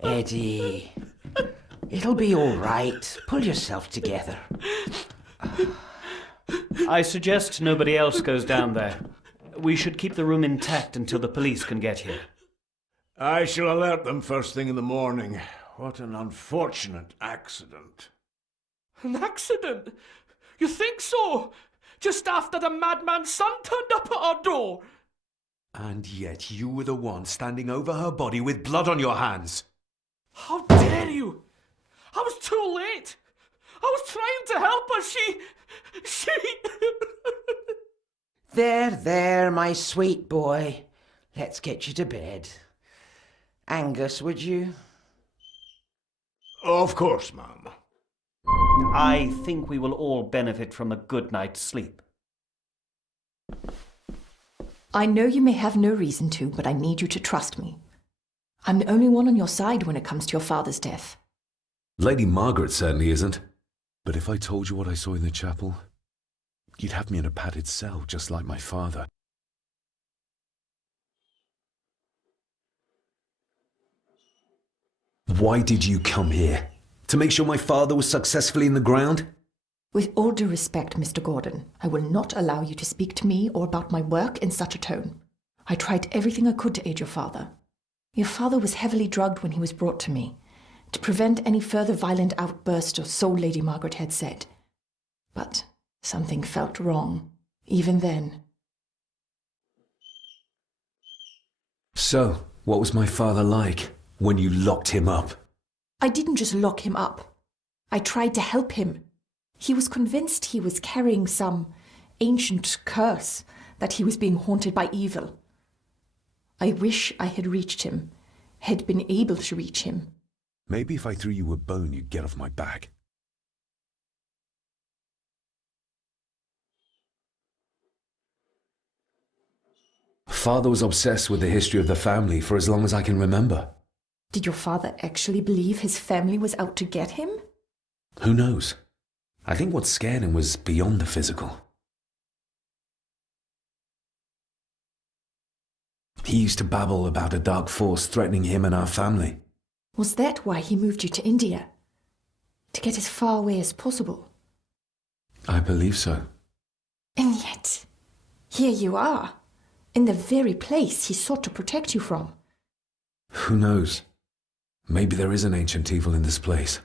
Eddie, it'll be all right. Pull yourself together. I suggest nobody else goes down there. We should keep the room intact until the police can get here. I shall alert them first thing in the morning. What an unfortunate accident. An accident? You think so? Just after the madman's son turned up at our door. And yet you were the one standing over her body with blood on your hands. How dare you? I was too late. I was trying to help her. She... There, my sweet boy. Let's get you to bed. Angus, would you? Of course, ma'am. I think we will all benefit from a good night's sleep. I know you may have no reason to, but I need you to trust me. I'm the only one on your side when it comes to your father's death. Lady Margaret certainly isn't. But if I told you what I saw in the chapel, you'd have me in a padded cell, just like my father. Why did you come here? To make sure my father was successfully in the ground? With all due respect, Mr. Gordon, I will not allow you to speak to me or about my work in such a tone. I tried everything I could to aid your father. Your father was heavily drugged when he was brought to me, to prevent any further violent outburst, or so Lady Margaret had said. But something felt wrong, even then. So, what was my father like when you locked him up? I didn't just lock him up. I tried to help him. He was convinced he was carrying some ancient curse, that he was being haunted by evil. I wish I had reached him, had been able to reach him. Maybe if I threw you a bone, you'd get off my back. Father was obsessed with the history of the family for as long as I can remember. Did your father actually believe his family was out to get him? Who knows? I think what scared him was beyond the physical. He used to babble about a dark force threatening him and our family. Was that why he moved you to India? To get as far away as possible? I believe so. And yet, here you are, in the very place he sought to protect you from. Who knows? Maybe there is an ancient evil in this place.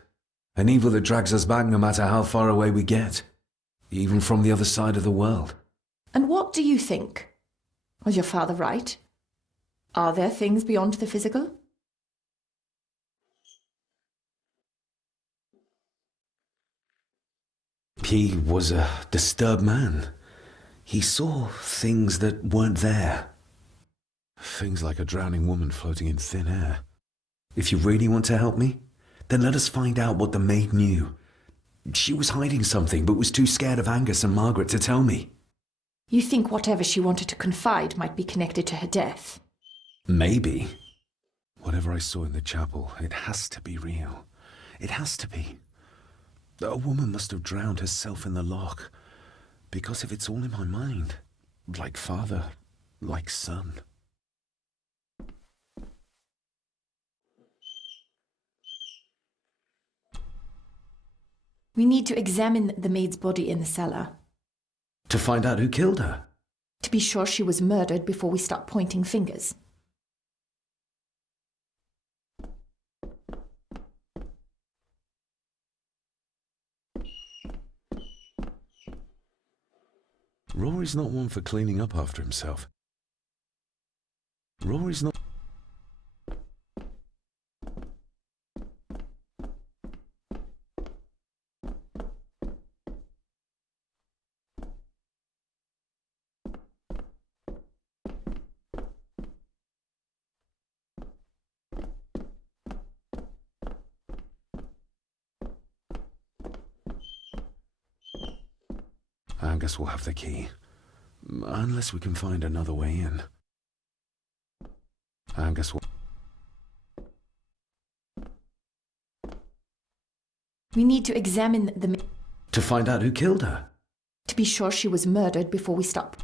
An evil that drags us back no matter how far away we get. Even from the other side of the world. And what do you think? Was your father right? Are there things beyond the physical? He was a disturbed man. He saw things that weren't there. Things like a drowning woman floating in thin air. If you really want to help me, then let us find out what the maid knew. She was hiding something, but was too scared of Angus and Margaret to tell me. You think whatever she wanted to confide might be connected to her death? Maybe. Whatever I saw in the chapel, it has to be real. It has to be. A woman must have drowned herself in the loch. Because if it's all in my mind, like father, like son. We need to examine the maid's body in the cellar. To find out who killed her? To be sure she was murdered before we start pointing fingers. Rory's not one for cleaning up after himself. Rory's not... Angus will have the key. Unless we can find another way in. Angus will... We need to examine the... To find out who killed her. to be sure she was murdered before we stop.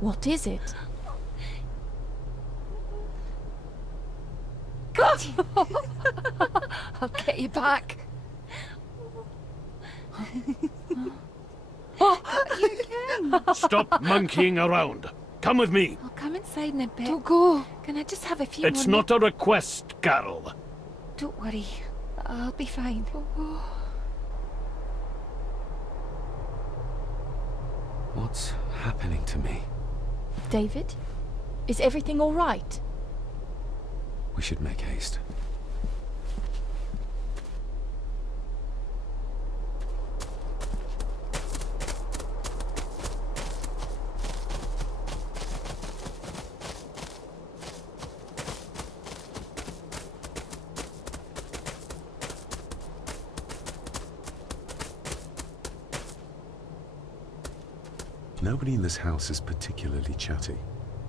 What is it? I'll get you back. Stop monkeying around. Come with me. I'll come inside in a bit. Don't go. Can I just have a few It's more not a request, Carol. Don't worry. I'll be fine. What's happening to me? David? Is everything all right? We should make haste. Nobody in this house is particularly chatty.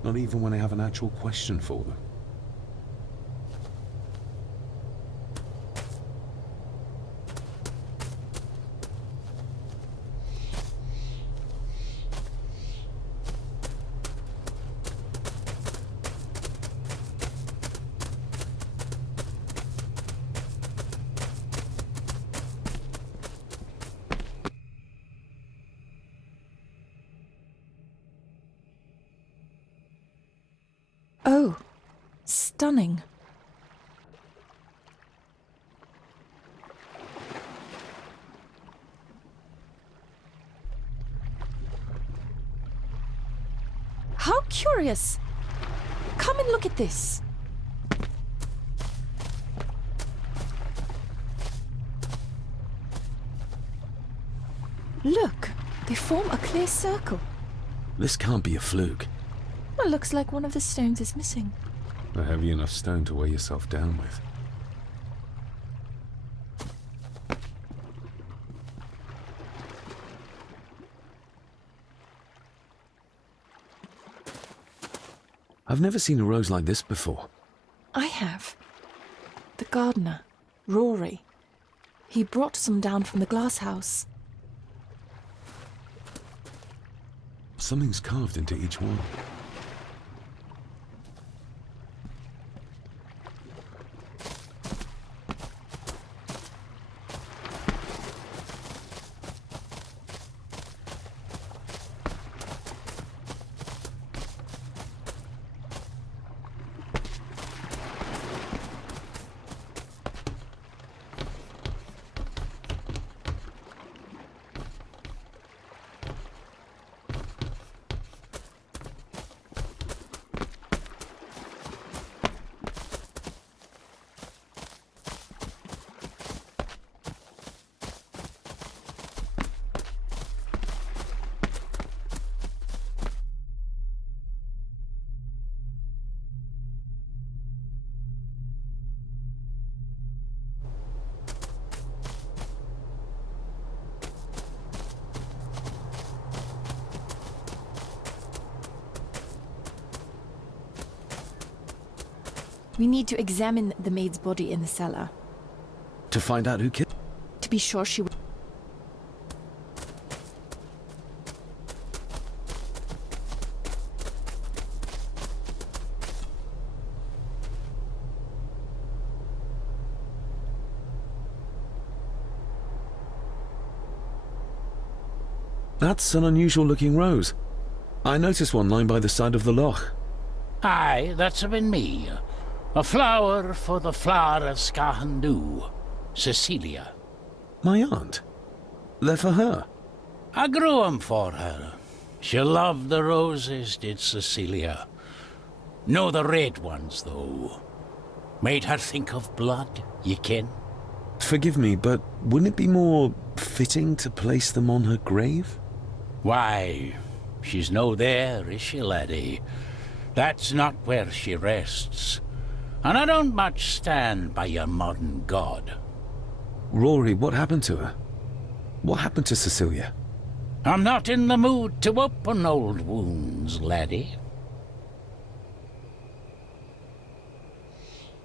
Not even when I have an actual question for them. Oh, stunning. How curious. Come and look at this. Look, they form a clear circle. This can't be a fluke. It looks like one of the stones is missing. A heavy enough stone to weigh yourself down with. I've never seen a rose like this before. I have. The gardener, Rory. He brought some down from the glass house. Something's carved into each one. We need to examine the maid's body in the cellar. To find out who killed... To be sure she... That's an unusual looking rose. I noticed one lying by the side of the loch. Aye, that's been me. A flower for the flower of Scahandoo, Cecilia. My aunt. They're for her. I grew 'em for her. She loved the roses, did Cecilia. No the red ones, though. Made her think of blood, ye ken. Forgive me, but wouldn't it be more fitting to place them on her grave? Why, she's no there, is she, laddie? That's not where she rests. And I don't much stand by your modern god. Rory, what happened to her? What happened to Cecilia? I'm not in the mood to open old wounds, laddie.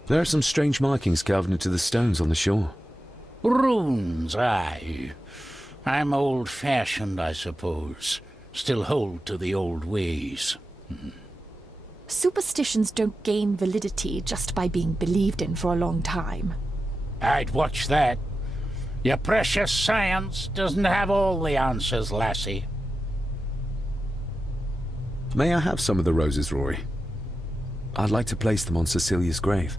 There are some strange markings carved into the stones on the shore. Runes, aye. I'm old-fashioned, I suppose. Still hold to the old ways. Superstitions don't gain validity just by being believed in for a long time. I'd watch that. Your precious science doesn't have all the answers, lassie. May I have some of the roses, Rory? I'd like to place them on Cecilia's grave.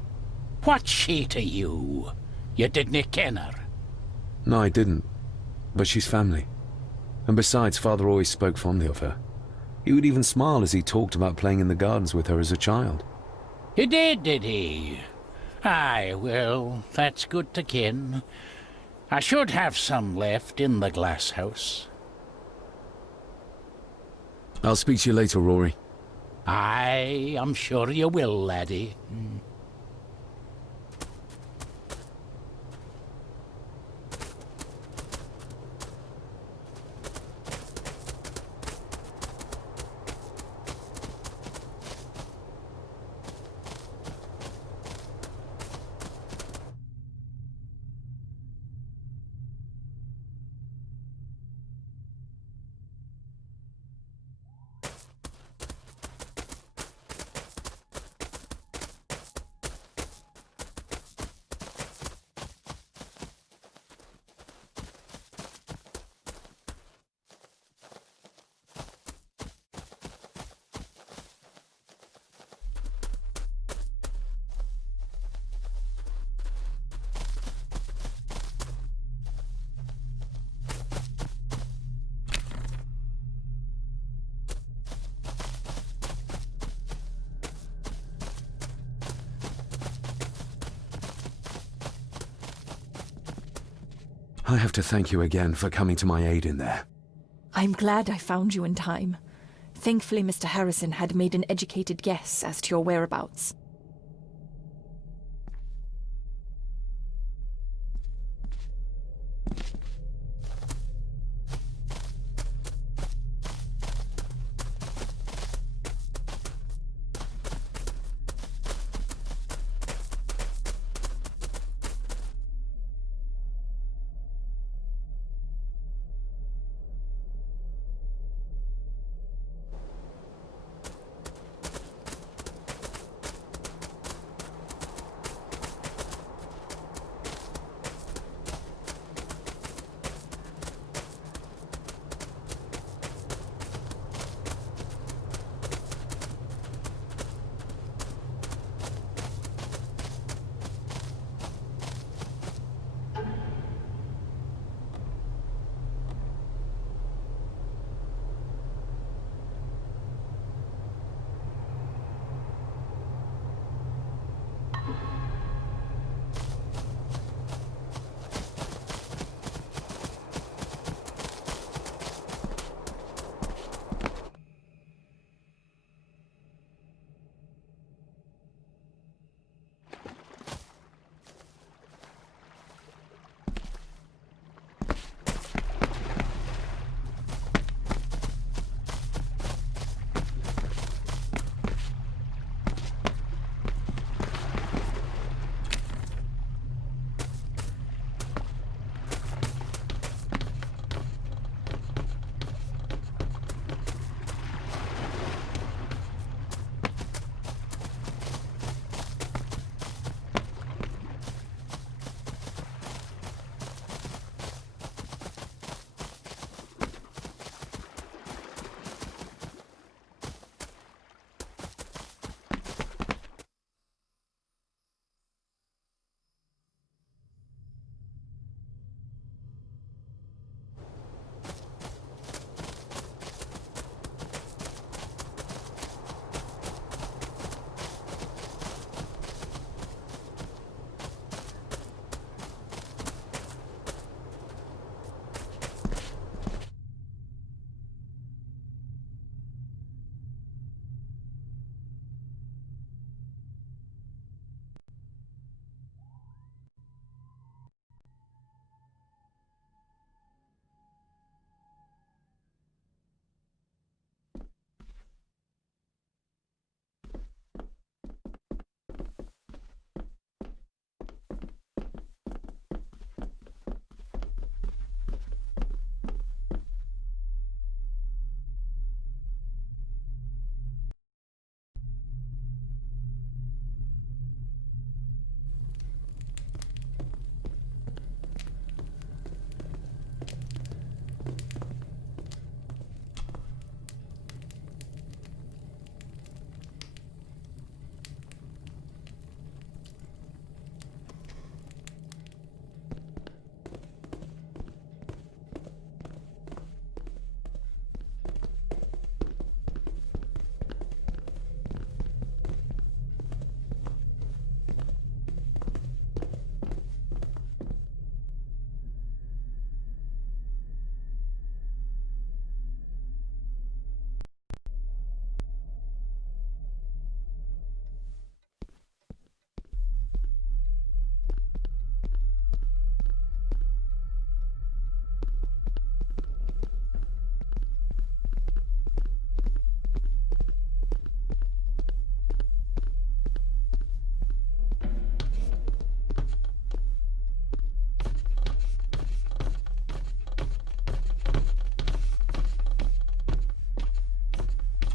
What's she to you? You didn't ken her. No, I didn't. But she's family. And besides, Father always spoke fondly of her. He would even smile as he talked about playing in the gardens with her as a child. He did he? Aye, well, that's good to ken. I should have some left in the glass house. I'll speak to you later, Rory. Aye, I'm sure you will, laddie. I have to thank you again for coming to my aid in there. I'm glad I found you in time. Thankfully, Mr. Harrison had made an educated guess as to your whereabouts.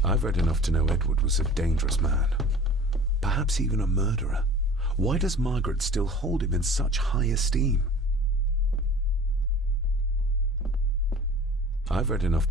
I've read enough to know Edward was a dangerous man. Perhaps even a murderer. Why does Margaret still hold him in such high esteem? I've read enough.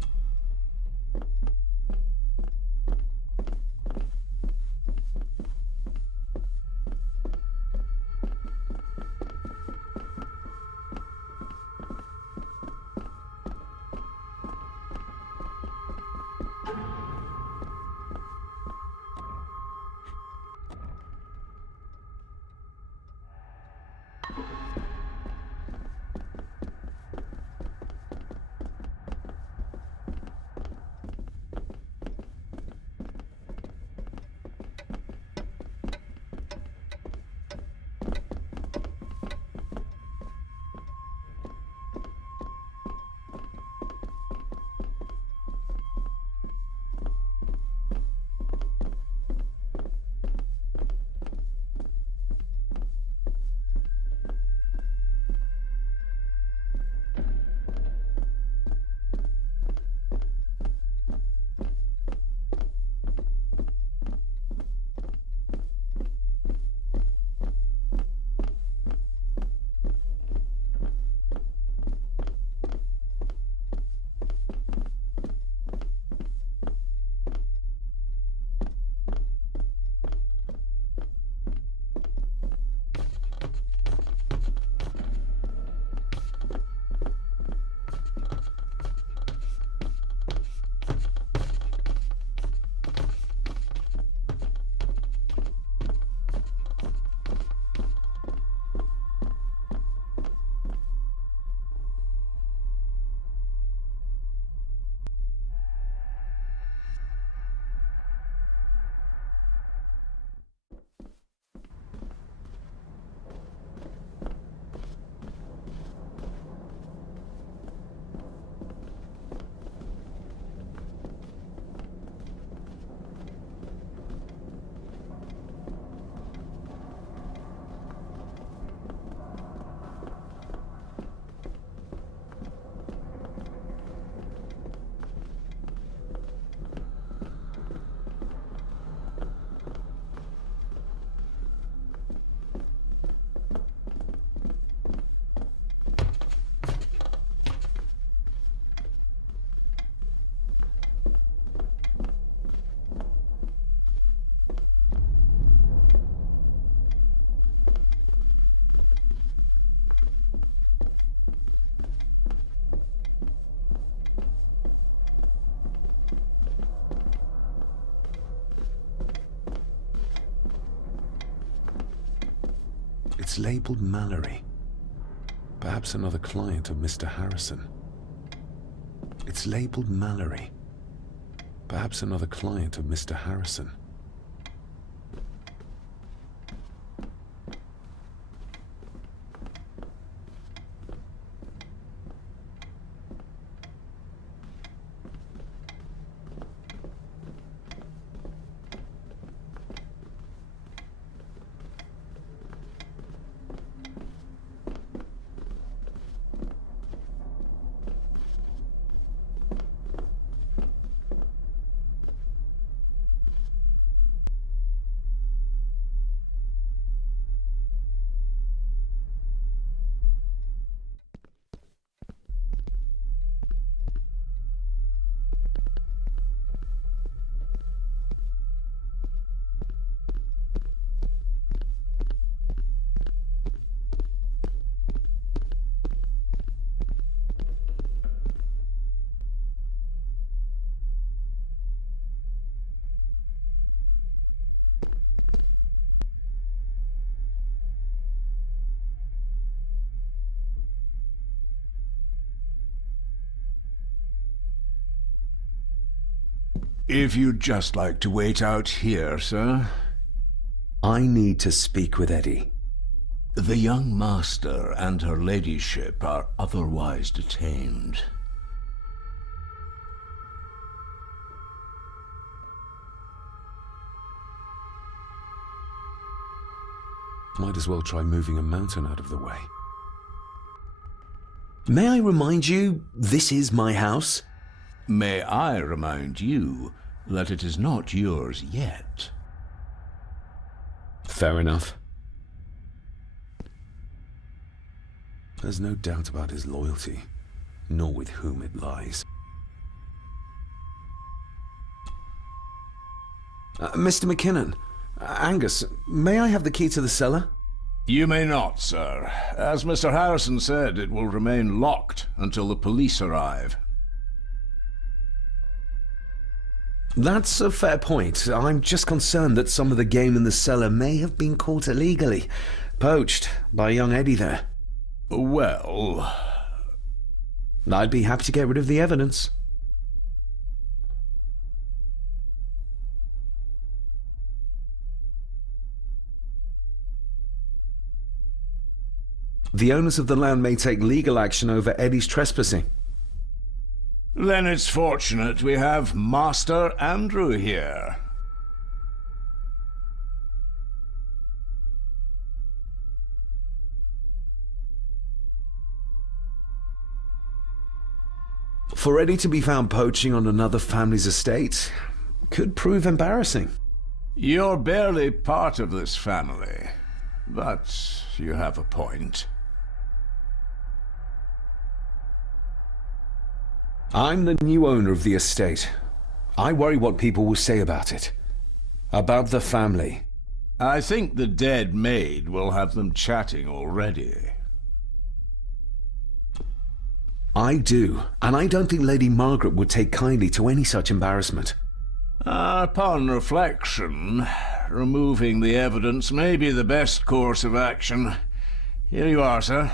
It's labeled Mallory. Perhaps another client of Mr. Harrison. It's labeled Mallory. Perhaps another client of Mr. Harrison. If you'd just like to wait out here, sir. I need to speak with Eddie. The young master and her ladyship are otherwise detained. Might as well try moving a mountain out of the way. May I remind you, this is my house? May I remind you that it is not yours yet. Fair enough. There's no doubt about his loyalty, nor with whom it lies. Mr. McKinnon, Angus, may I have the key to the cellar? You may not, sir. As Mr. Harrison said, it will remain locked until the police arrive. That's a fair point. I'm just concerned that some of the game in the cellar may have been caught illegally, poached by young Eddie there. Well, I'd be happy to get rid of the evidence. The owners of the land may take legal action over Eddie's trespassing. then it's fortunate we have Master Andrew here. For Eddie to be found poaching on another family's estate could prove embarrassing. You're barely part of this family, but you have a point. I'm the new owner of the estate. I worry what people will say about it. About the family. I think the dead maid will have them chatting already. I do, and I don't think Lady Margaret would take kindly to any such embarrassment. Upon reflection, removing the evidence may be the best course of action. Here you are, sir.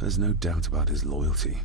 There's no doubt about his loyalty.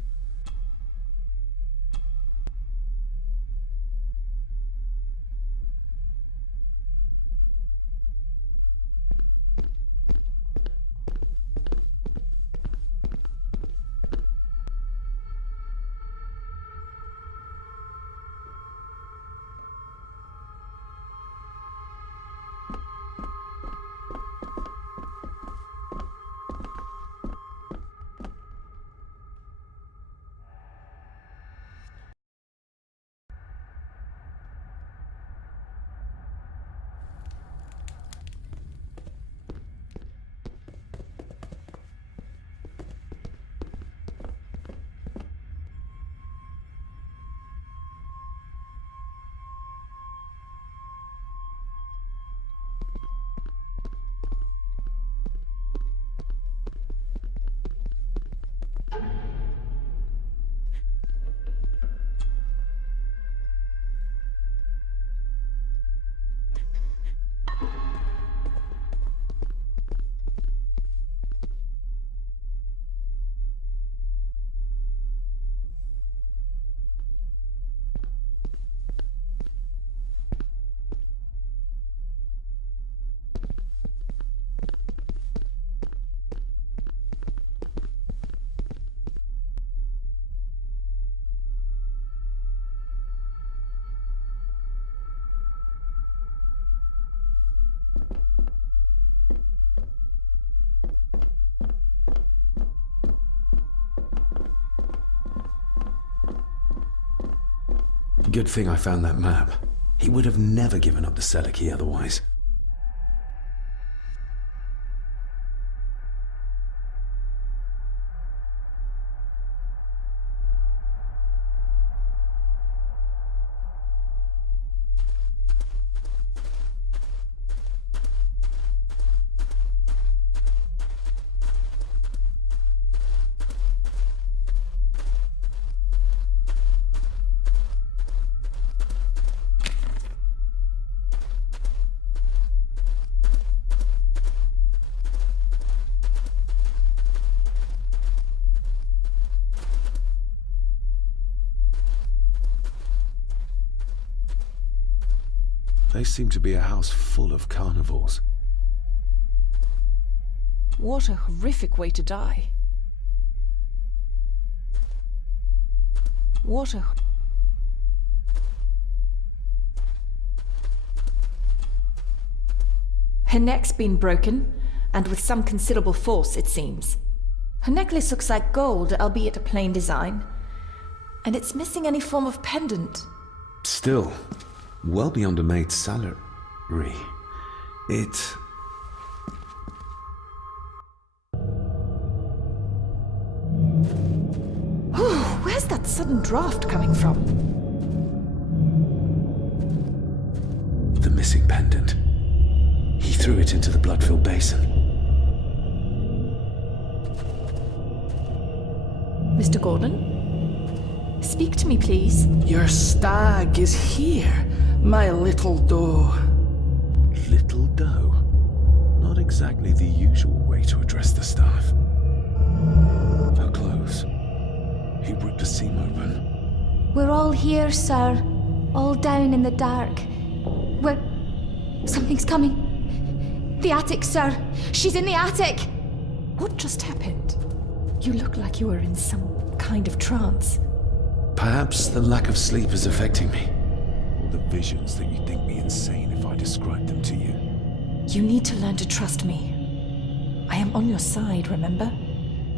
Good thing I found that map. He would have never given up the cellar key otherwise. They seem to be a house full of carnivores. What a horrific way to die. Her neck's been broken, and with some considerable force, it seems. Her necklace looks like gold, albeit a plain design. And it's missing any form of pendant. Still, well beyond a maid's salary. It... Where's that sudden draft coming from? the missing pendant. He threw it into the blood-filled basin. Mr. Gordon? Speak to me, please. Your stag is here, my little doe. Little doe? Not exactly the usual way to address the staff. Her clothes. He ripped a seam open. We're all here, sir. All down in the dark. Something's coming. The attic, sir. She's in the attic. What just happened? You look like you were in some kind of trance. Perhaps the lack of sleep is affecting me. Or the visions that you'd think me insane if I described them to you. You need to learn to trust me. I am on your side, remember?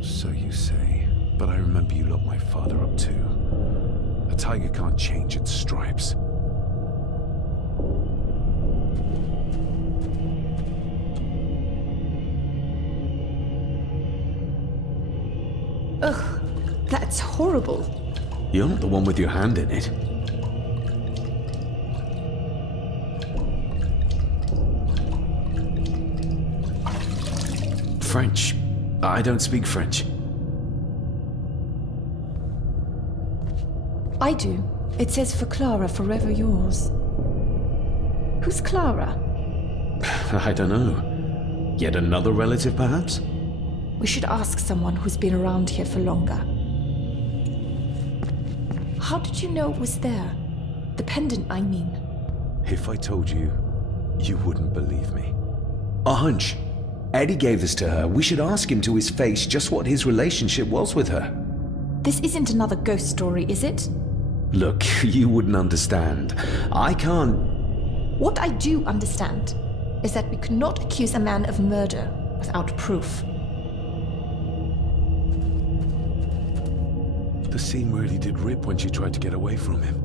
So you say, but I remember you locked my father up too. A tiger can't change its stripes. Ugh, that's horrible. You're not the one with your hand in it. French. I don't speak French. I do. It says for Clara, forever yours. Who's Clara? I don't know. Yet another relative, perhaps? We should ask someone who's been around here for longer. How did you know it was there? The pendant, I mean. If I told you, you wouldn't believe me. A hunch. Eddie gave this to her. We should ask him to his face just what his relationship was with her. This isn't another ghost story, is it? Look, you wouldn't understand. I can't... What I do understand is that we could not accuse a man of murder without proof. The seam really did rip when she tried to get away from him.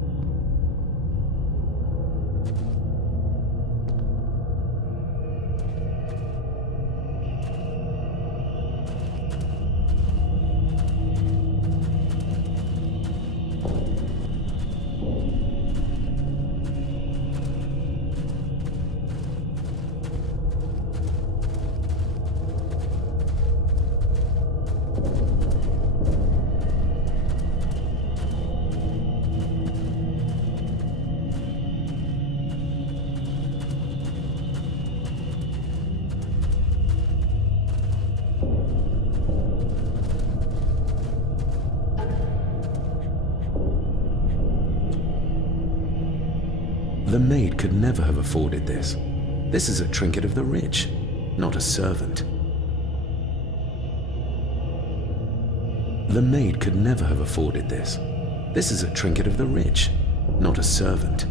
The maid could never have afforded this. This is a trinket of the rich, not a servant. The maid could never have afforded this. This is a trinket of the rich, not a servant.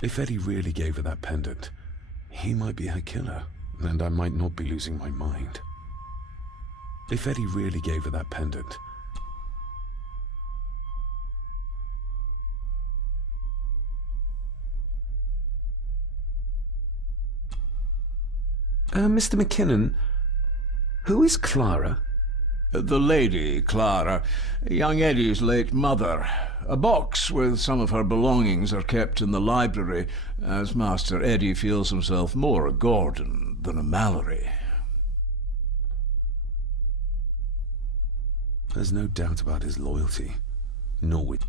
If Eddie really gave her that pendant, he might be her killer, and I might not be losing my mind. If Eddie really gave her that pendant... Mr. McKinnon, who is Clara? The lady, Clara, young Eddie's late mother. A box with some of her belongings are kept in the library, as Master Eddie feels himself more a Gordon than a Mallory. There's no doubt about his loyalty. Nor with...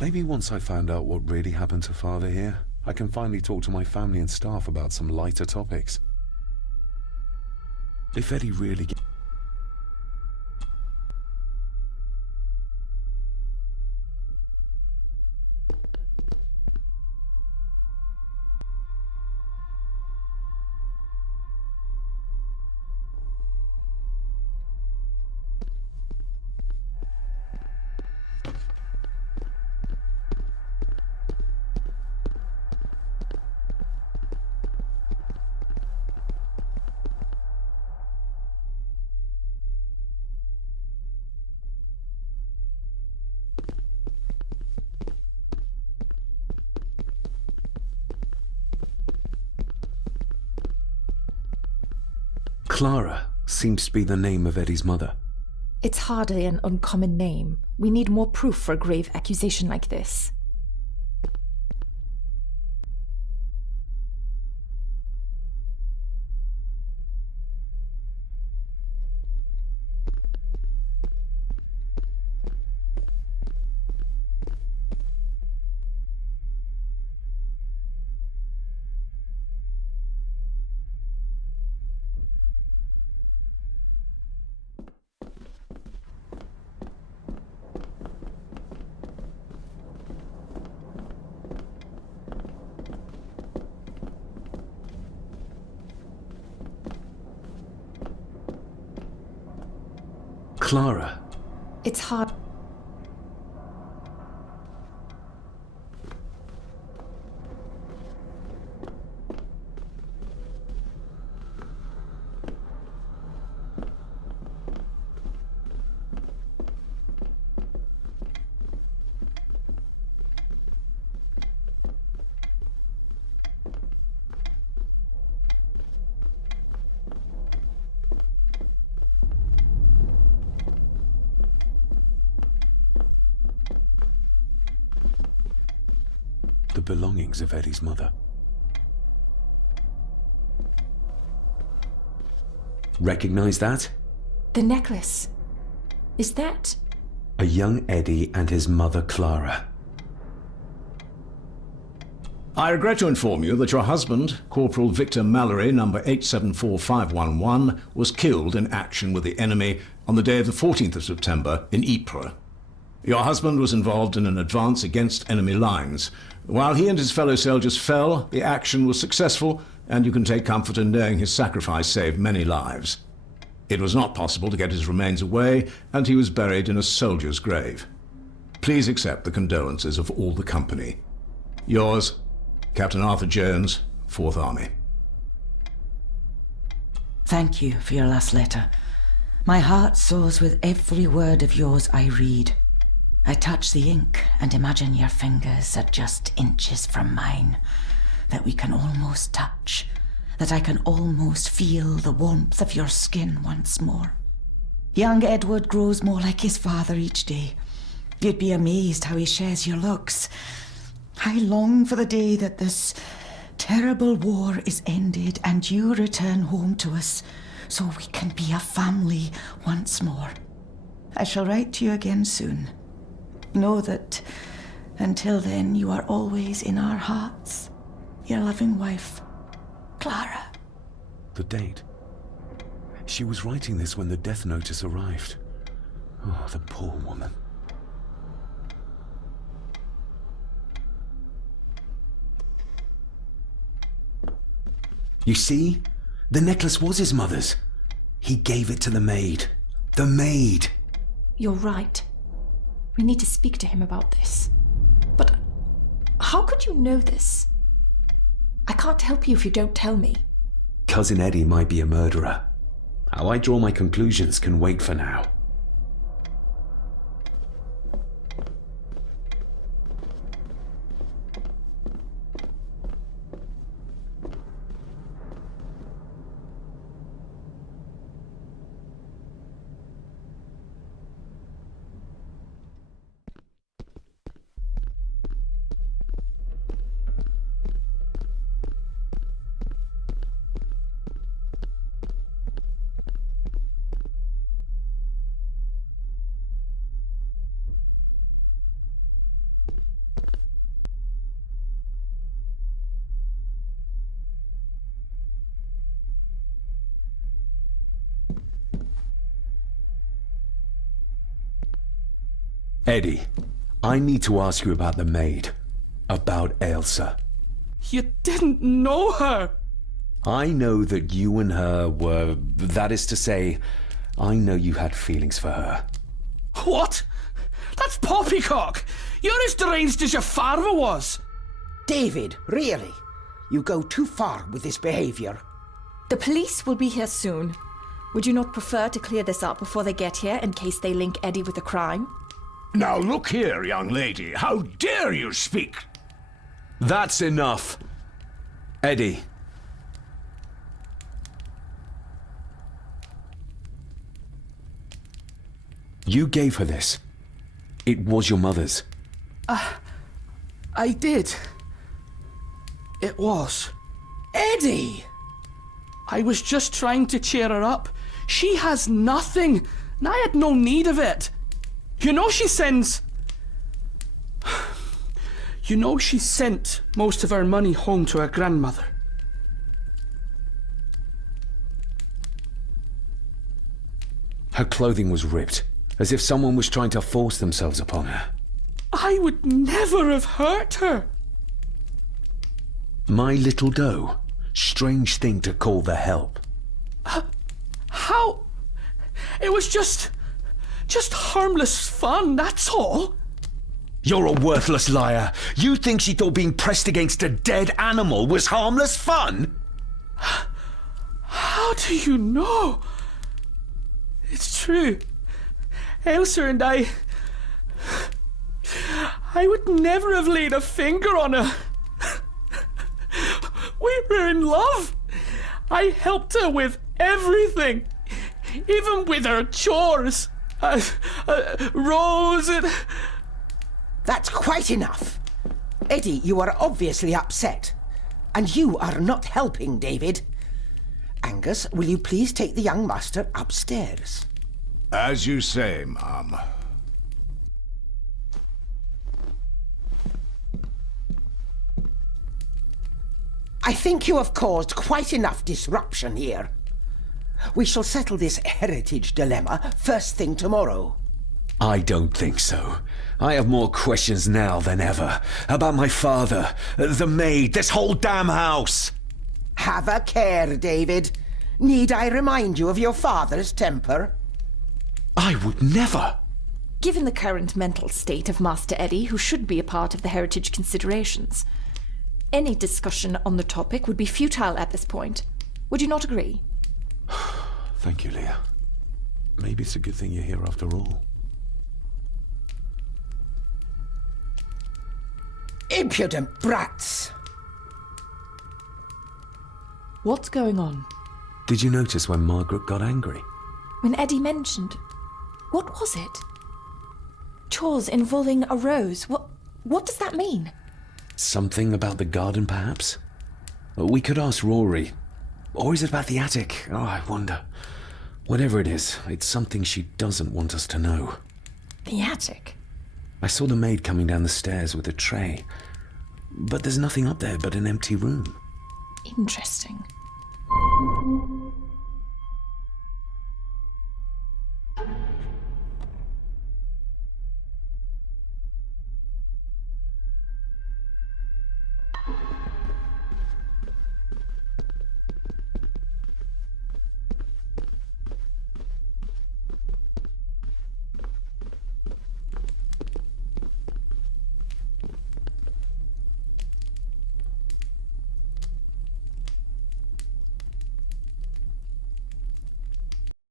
Maybe once I found out what really happened to Father here, I can finally talk to my family and staff about some lighter topics. If Eddie really... Clara seems to be the name of Eddie's mother. It's hardly an uncommon name. We need more proof for a grave accusation like this. Clara. It's hard. The belongings of Eddie's mother. Recognize that? The necklace. Is that... A young Eddie and his mother Clara. I regret to inform you that your husband, Corporal Victor Mallory, number 874511, was killed in action with the enemy on the day of the 14th of September in Ypres. Your husband was involved in an advance against enemy lines. While he and his fellow soldiers fell, the action was successful, and you can take comfort in knowing his sacrifice saved many lives. It was not possible to get his remains away, and he was buried in a soldier's grave. Please accept the condolences of all the company. Yours, Captain Arthur Jones, 4th Army. Thank you for your last letter. My heart soars with every word of yours I read. I touch the ink and imagine your fingers are just inches from mine, that we can almost touch, that I can almost feel the warmth of your skin once more. Young Edward grows more like his father each day. You'd be amazed how he shares your looks. I long for the day that this terrible war is ended and you return home to us, so we can be a family once more. I shall write to you again soon. Know that until then you are always in our hearts. Your loving wife, Clara. The date. She was writing this when the death notice arrived. Oh, the poor woman. You see? The necklace was his mother's. He gave it to the maid. The maid! You're right. We need to speak to him about this. But How could you know this? I can't help you if you don't tell me. Cousin Eddie might be a murderer. How I draw my conclusions can wait for now. Eddie, I need to ask you about the maid. About AILSA. You didn't know her! I know that you and her were... That is to say, I know you had feelings for her. What? That's poppycock! You're as deranged as your father was! David, really? You go too far with this behaviour. The police will be here soon. Would you not prefer to clear this up before they get here in case they link Eddie with the crime? Now look here, young lady. How dare you speak? That's enough. Eddie. You gave her this. It was your mother's. I did. It was. Eddie! I was just trying to cheer her up. She has nothing, and I had no need of it. You know she sends... You know she sent most of her money home to her grandmother. Her clothing was ripped, as if someone was trying to force themselves upon her. I would never have hurt her. My little doe. Strange thing to call the help. How? It was just harmless fun, that's all. You're a worthless liar. You think she thought being pressed against a dead animal was harmless fun? How do you know? It's true. Ailsa and I would never have laid a finger on her. We were in love. I helped her with everything, even with her chores. Rose and... That's quite enough. Eddie, you are obviously upset. And you are not helping, David. Angus, will you please take the young master upstairs? As you say, Mum. I think you have caused quite enough disruption here. We shall settle this heritage dilemma first thing tomorrow. I don't think so. I have more questions now than ever. About my father, the maid, this whole damn house. Have a care, David. Need I remind you of your father's temper? I would never. Given the current mental state of Master Eddie, who should be a part of the heritage considerations, any discussion on the topic would be futile at this point. Would you not agree? Thank you, Leah. Maybe it's a good thing you're here after all. Impudent brats! What's going on? Did you notice when Margaret got angry? When Eddie mentioned... What was it? Chores involving a rose. What does that mean? Something about the garden, perhaps? We could ask Rory. Or is it about the attic? Oh, I wonder. Whatever it is, it's something she doesn't want us to know. The attic? I saw the maid coming down the stairs with a tray. But there's nothing up there but an empty room. Interesting.